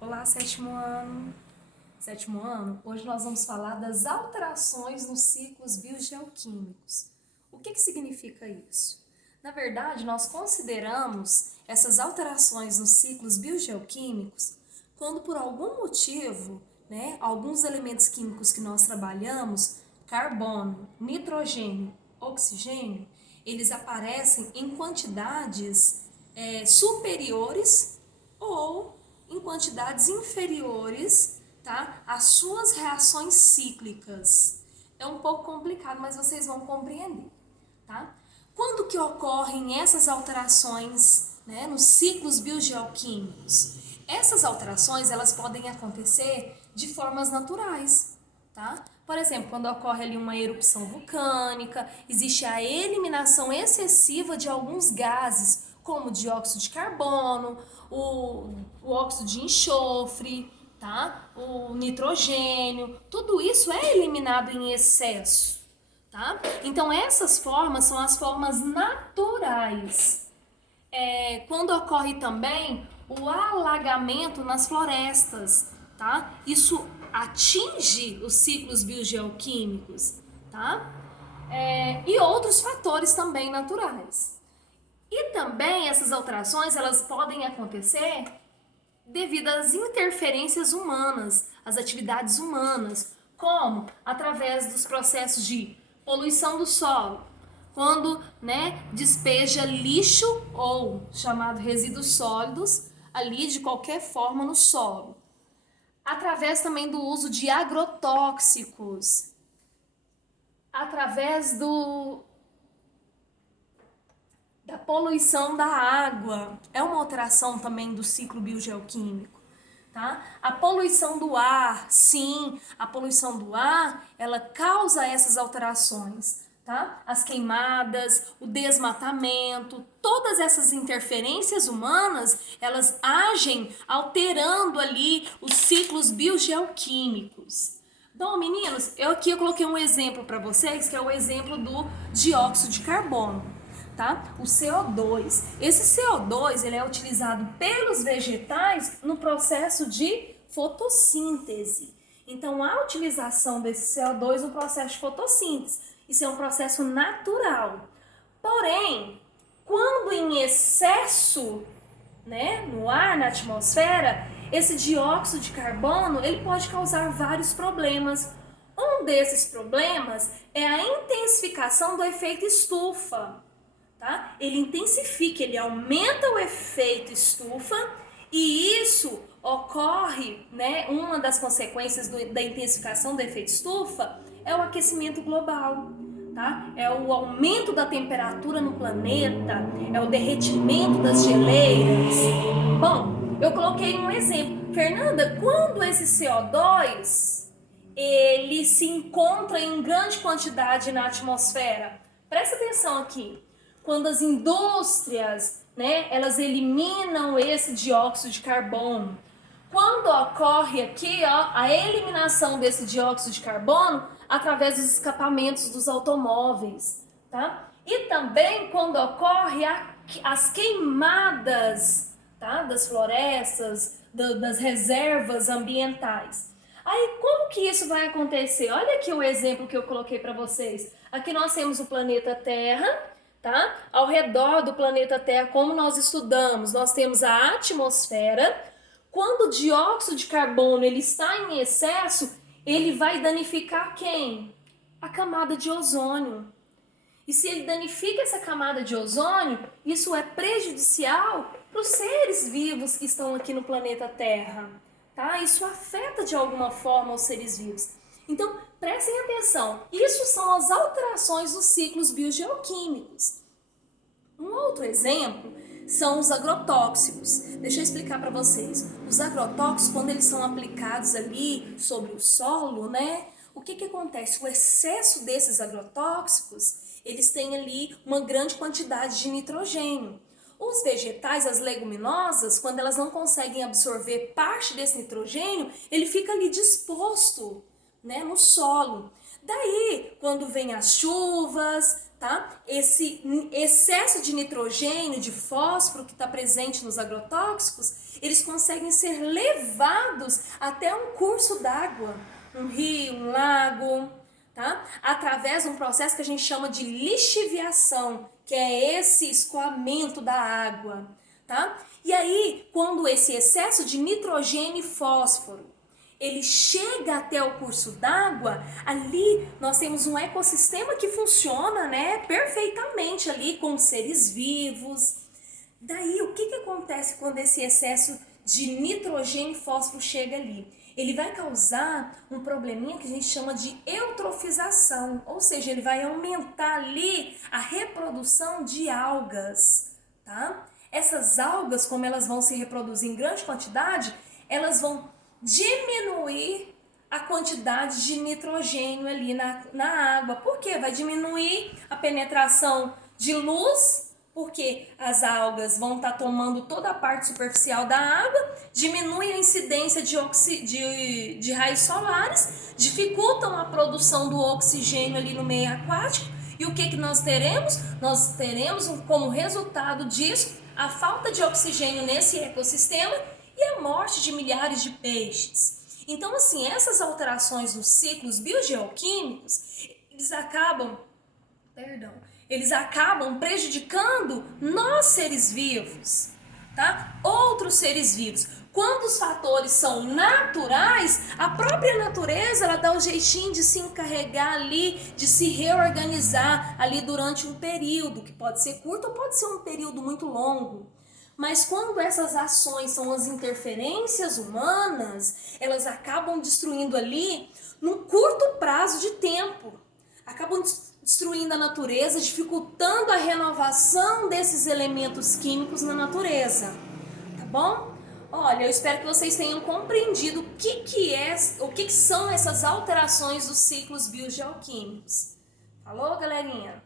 Olá, sétimo ano. Sétimo ano, hoje nós vamos falar das alterações nos ciclos biogeoquímicos. O que significa isso? Na verdade, nós consideramos essas alterações nos ciclos biogeoquímicos quando por algum motivo, alguns elementos químicos que nós trabalhamos, carbono, nitrogênio, oxigênio, eles aparecem em quantidades superiores ou em quantidades inferiores, tá, às suas reações cíclicas. É um pouco complicado, mas vocês vão compreender, tá? Quando que ocorrem essas alterações, nos ciclos biogeoquímicos? Essas alterações, elas podem acontecer de formas naturais, tá? Por exemplo, quando ocorre ali uma erupção vulcânica, existe a eliminação excessiva de alguns gases, como o dióxido de carbono, o óxido de enxofre, tá? O nitrogênio, tudo isso é eliminado em excesso, tá? Então essas formas são as formas naturais. Quando ocorre também o alagamento nas florestas, tá? Isso atinge os ciclos biogeoquímicos, tá? E outros fatores também naturais. E também essas alterações, elas podem acontecer devido às interferências humanas, às atividades humanas, como através dos processos de poluição do solo, quando despeja lixo ou chamado resíduos sólidos ali de qualquer forma no solo. Através também do uso de agrotóxicos, através da poluição da água, é uma alteração também do ciclo biogeoquímico, tá? A poluição do ar, sim, a poluição do ar, ela causa essas alterações, tá? As queimadas, o desmatamento, todas essas interferências humanas, elas agem alterando ali os ciclos biogeoquímicos. Bom, meninos, eu coloquei um exemplo para vocês, que é o exemplo do dióxido de carbono. Tá? O CO2. Esse CO2 ele é utilizado pelos vegetais no processo de fotossíntese. Então, a utilização desse CO2 no processo de fotossíntese, isso é um processo natural. Porém, quando em excesso, no ar, na atmosfera, esse dióxido de carbono ele pode causar vários problemas. Um desses problemas é a intensificação do efeito estufa. Tá? Ele intensifica, ele aumenta o efeito estufa e isso ocorre, uma das consequências da intensificação do efeito estufa é o aquecimento global, tá? É o aumento da temperatura no planeta, é o derretimento das geleiras. Bom, eu coloquei um exemplo. Fernanda, quando esse CO2 ele se encontra em grande quantidade na atmosfera? Presta atenção aqui. Quando as indústrias, elas eliminam esse dióxido de carbono. Quando ocorre aqui, a eliminação desse dióxido de carbono através dos escapamentos dos automóveis, tá? E também quando ocorre as queimadas, tá? Das florestas, das reservas ambientais. Aí, como que isso vai acontecer? Olha aqui o exemplo que eu coloquei para vocês. Aqui nós temos o planeta Terra, tá? Ao redor do planeta Terra, como nós estudamos, nós temos a atmosfera. Quando o dióxido de carbono ele está em excesso, ele vai danificar quem? A camada de ozônio. E se ele danifica essa camada de ozônio, isso é prejudicial para os seres vivos que estão aqui no planeta Terra. Tá? Isso afeta de alguma forma os seres vivos. Então, prestem atenção, isso são as alterações dos ciclos biogeoquímicos. Um outro exemplo são os agrotóxicos. Deixa eu explicar para vocês. Os agrotóxicos, quando eles são aplicados ali sobre o solo, o que acontece? O excesso desses agrotóxicos, eles têm ali uma grande quantidade de nitrogênio. Os vegetais, as leguminosas, quando elas não conseguem absorver parte desse nitrogênio, ele fica ali disposto, no solo. Daí, quando vem as chuvas, tá? Esse excesso de nitrogênio, de fósforo que está presente nos agrotóxicos, eles conseguem ser levados até um curso d'água, um rio, um lago, tá? Através de um processo que a gente chama de lixiviação, que é esse escoamento da água, tá? E aí, quando esse excesso de nitrogênio e fósforo ele chega até o curso d'água, ali nós temos um ecossistema que funciona, né, perfeitamente ali com seres vivos. Daí, o que acontece quando esse excesso de nitrogênio e fósforo chega ali? Ele vai causar um probleminha que a gente chama de eutrofização, ou seja, ele vai aumentar ali a reprodução de algas, tá? Essas algas, como elas vão se reproduzir em grande quantidade, elas vão diminuir a quantidade de nitrogênio ali na água. Por quê? Vai diminuir a penetração de luz, porque as algas vão estar tomando toda a parte superficial da água, diminui a incidência de raios solares, dificultam a produção do oxigênio ali no meio aquático. E o que nós teremos? Nós teremos como resultado disso a falta de oxigênio nesse ecossistema e a morte de milhares de peixes. Então, assim, essas alterações nos ciclos biogeoquímicos, eles acabam prejudicando nós seres vivos, tá? Outros seres vivos. Quando os fatores são naturais, a própria natureza ela dá o jeitinho de se encarregar ali, de se reorganizar ali durante um período, que pode ser curto ou pode ser um período muito longo. Mas quando essas ações são as interferências humanas, elas acabam destruindo ali num curto prazo de tempo. Acabam destruindo a natureza, dificultando a renovação desses elementos químicos na natureza. Tá bom? Olha, eu espero que vocês tenham compreendido o que são essas alterações dos ciclos biogeoquímicos. Falou, galerinha?